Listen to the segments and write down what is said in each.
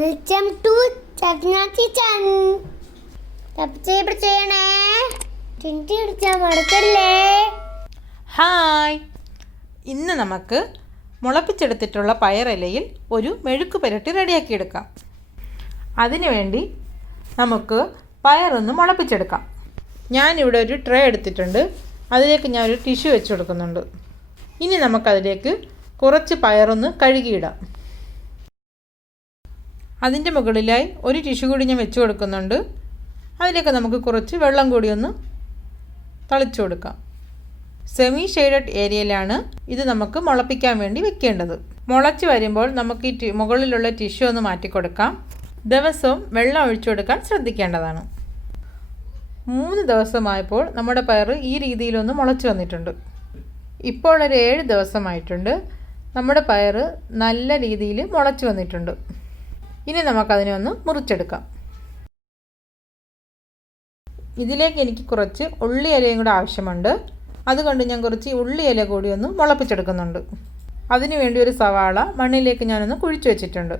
Welcome to Chatna kitchen. Subscribe ചെയ്യണേ, ടിൻറ്റി അടിച്ചാൽ മറക്കല്ലേ. ഹായ്, ഇന്ന് നമുക്ക് മുളപ്പിച്ചെടുത്തിട്ടുള്ള പയറിലയിൽ ഒരു മെഴുക്ക് പുരട്ടി റെഡിയാക്കിയെടുക്കാം. അതിനുവേണ്ടി നമുക്ക് പയറൊന്ന് മുളപ്പിച്ചെടുക്കാം. ഞാനിവിടെ ഒരു ട്രേ എടുത്തിട്ടുണ്ട്. അതിലേക്ക് ഞാനൊരു ടിഷ്യൂ വെച്ച് കൊടുക്കുന്നുണ്ട്. ഇനി നമുക്കതിലേക്ക് കുറച്ച് പയറൊന്ന് കഴുകിയിടാം. അതിൻ്റെ മുകളിലായി ഒരു ടിഷ്യൂ കൂടി ഞാൻ വെച്ച് കൊടുക്കുന്നുണ്ട്. അതിലേക്ക് നമുക്ക് കുറച്ച് വെള്ളം കൂടി ഒന്ന് തളിച്ചു കൊടുക്കാം. സെമി ഷെയ്ഡഡ് ഏരിയയിലാണ് ഇത് നമുക്ക് മുളപ്പിക്കാൻ വേണ്ടി വെക്കേണ്ടത്. മുളച്ച് വരുമ്പോൾ നമുക്ക് ഈ മുകളിലുള്ള ടിഷ്യൂ ഒന്ന് മാറ്റിക്കൊടുക്കാം. ദിവസവും വെള്ളം ഒഴിച്ചു കൊടുക്കാൻ ശ്രദ്ധിക്കേണ്ടതാണ്. 3 ദിവസമായപ്പോൾ നമ്മുടെ പയർ ഈ രീതിയിലൊന്ന് മുളച്ച് വന്നിട്ടുണ്ട്. ഇപ്പോൾ ഒരു 7 ദിവസമായിട്ടുണ്ട്. നമ്മുടെ പയർ നല്ല രീതിയിൽ മുളച്ച് വന്നിട്ടുണ്ട്. ഇനി നമുക്കതിനെ ഒന്ന് മുറിച്ചെടുക്കാം. ഇതിലേക്ക് എനിക്ക് കുറച്ച് ഉള്ളി ഇലയും കൂടെ ആവശ്യമുണ്ട്. അതുകൊണ്ട് ഞാൻ കുറച്ച് ഉള്ളി ഇല കൂടി ഒന്ന് മുളപ്പിച്ചെടുക്കുന്നുണ്ട്. അതിനു വേണ്ടി ഒരു സവാള മണ്ണിലേക്ക് ഞാനൊന്ന് കുഴിച്ചു വെച്ചിട്ടുണ്ട്.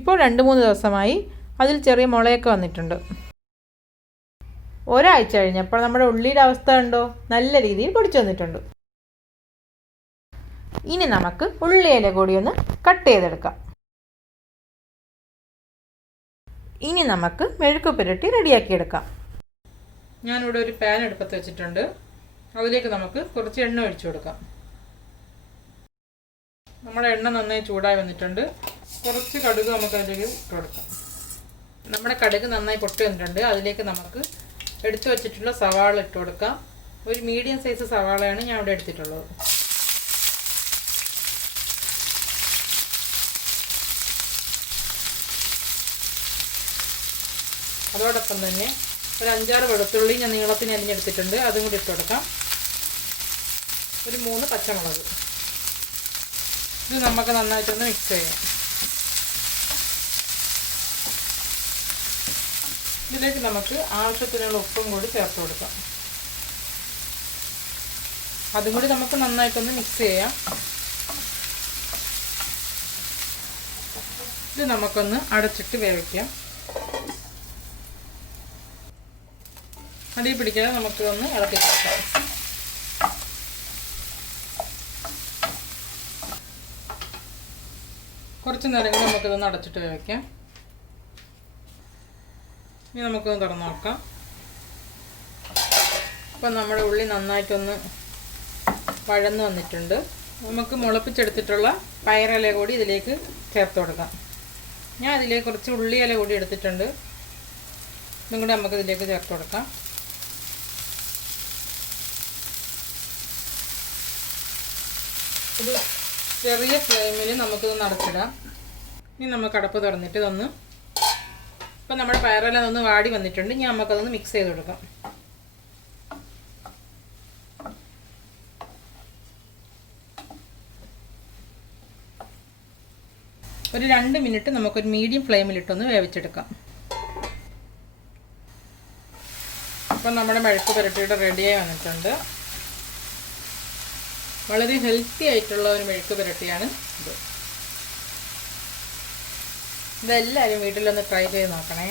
ഇപ്പോൾ 2-3 ദിവസമായി അതിൽ ചെറിയ മുളയൊക്കെ വന്നിട്ടുണ്ട്. ഒരാഴ്ച കഴിഞ്ഞപ്പോൾ നമ്മുടെ ഉള്ളിയുടെ അവസ്ഥ കണ്ടോ, നല്ല രീതിയിൽ പൊടിച്ചു വന്നിട്ടുണ്ട്. ഇനി നമുക്ക് ഉള്ളി ഇല കൂടി ഒന്ന് കട്ട് ചെയ്തെടുക്കാം. ഇനി നമുക്ക് മെഴുക്ക് പുരട്ടി റെഡിയാക്കിയെടുക്കാം. ഞാനിവിടെ ഒരു പാൻ അടുപ്പത്ത് വെച്ചിട്ടുണ്ട്. അതിലേക്ക് നമുക്ക് കുറച്ച് എണ്ണ ഒഴിച്ചു കൊടുക്കാം. നമ്മുടെ എണ്ണ നന്നായി ചൂടായി വന്നിട്ടുണ്ട്. കുറച്ച് കടുക് നമുക്ക് അതിലേക്ക് ഇട്ട് കൊടുക്കാം. നമ്മുടെ കടുക് നന്നായി പൊട്ടി വന്നിട്ടുണ്ട്. അതിലേക്ക് നമുക്ക് എടുത്തു വച്ചിട്ടുള്ള സവാള ഇട്ട് കൊടുക്കാം. ഒരു മീഡിയം സൈസ് സവാളയാണ് ഞാൻ ഇവിടെ എടുത്തിട്ടുള്ളത്. അതോടൊപ്പം തന്നെ ഒരു 5-6 വെളുത്തുള്ളി ഞാൻ നീളത്തിന് അരിഞ്ഞെടുത്തിട്ടുണ്ട്. അതും കൂടി ഇട്ട് കൊടുക്കാം. ഒരു 3 പച്ചമുളക്. ഇത് നമുക്ക് നന്നായിട്ടൊന്ന് മിക്സ് ചെയ്യാം. ഇതിലേക്ക് നമുക്ക് ആവശ്യത്തിനുള്ള ഉപ്പും കൂടി ചേർത്ത് കൊടുക്കാം. അതും കൂടി നമുക്ക് നന്നായിട്ടൊന്ന് മിക്സ് ചെയ്യാം. ഇത് നമുക്കൊന്ന് അടച്ചിട്ട് വേവിക്കാം. അടി പിടിക്കാതെ നമുക്കിതൊന്ന് ഇളക്കി കൊടുക്കാം. കുറച്ച് നേരം കൂടി നമുക്കിതൊന്ന് അടച്ചിട്ട് വേവിക്കാം. ഇനി നമുക്കൊന്ന് തുറന്ന് നോക്കാം. അപ്പം നമ്മുടെ ഉള്ളി നന്നായിട്ടൊന്ന് വഴന്ന് വന്നിട്ടുണ്ട്. നമുക്ക് മുളപ്പിച്ചെടുത്തിട്ടുള്ള പയറില കൂടി ഇതിലേക്ക് ചേർത്ത് കൊടുക്കാം. ഞാൻ ഇതിലേക്ക് കുറച്ച് ഉള്ളി ഇല കൂടി എടുത്തിട്ടുണ്ട്. ഇതും കൂടി നമുക്ക് ഇതിലേക്ക് ചേർത്ത് കൊടുക്കാം. ഒരു ചെറിയ ഫ്ലെയിമിൽ നമുക്കിതൊന്ന് അടച്ചിടാം. ഇനി നമുക്ക് അടപ്പ് തുറന്നിട്ട് ഇതൊന്ന്, ഇപ്പം നമ്മുടെ പയറെല്ലാം ഒന്ന് വാടി വന്നിട്ടുണ്ട്. ഇനി നമുക്കതൊന്ന് മിക്സ് ചെയ്ത് കൊടുക്കാം. ഒരു 2 മിനിറ്റ് നമുക്കൊരു മീഡിയം ഫ്ലെയിമിലിട്ടൊന്ന് വേവിച്ചെടുക്കാം. അപ്പം നമ്മുടെ മെഴുക്ക് പുരട്ടിയുടെ റെഡിയായി വന്നിട്ടുണ്ട്. വളരെ ഹെൽത്തി ആയിട്ടുള്ള ഒരു മെഴുക്ക് പുരട്ടിയാണ് ഇത്. ഇതെല്ലാവരും വീട്ടിലൊന്ന് ട്രൈ ചെയ്ത് നോക്കണേ.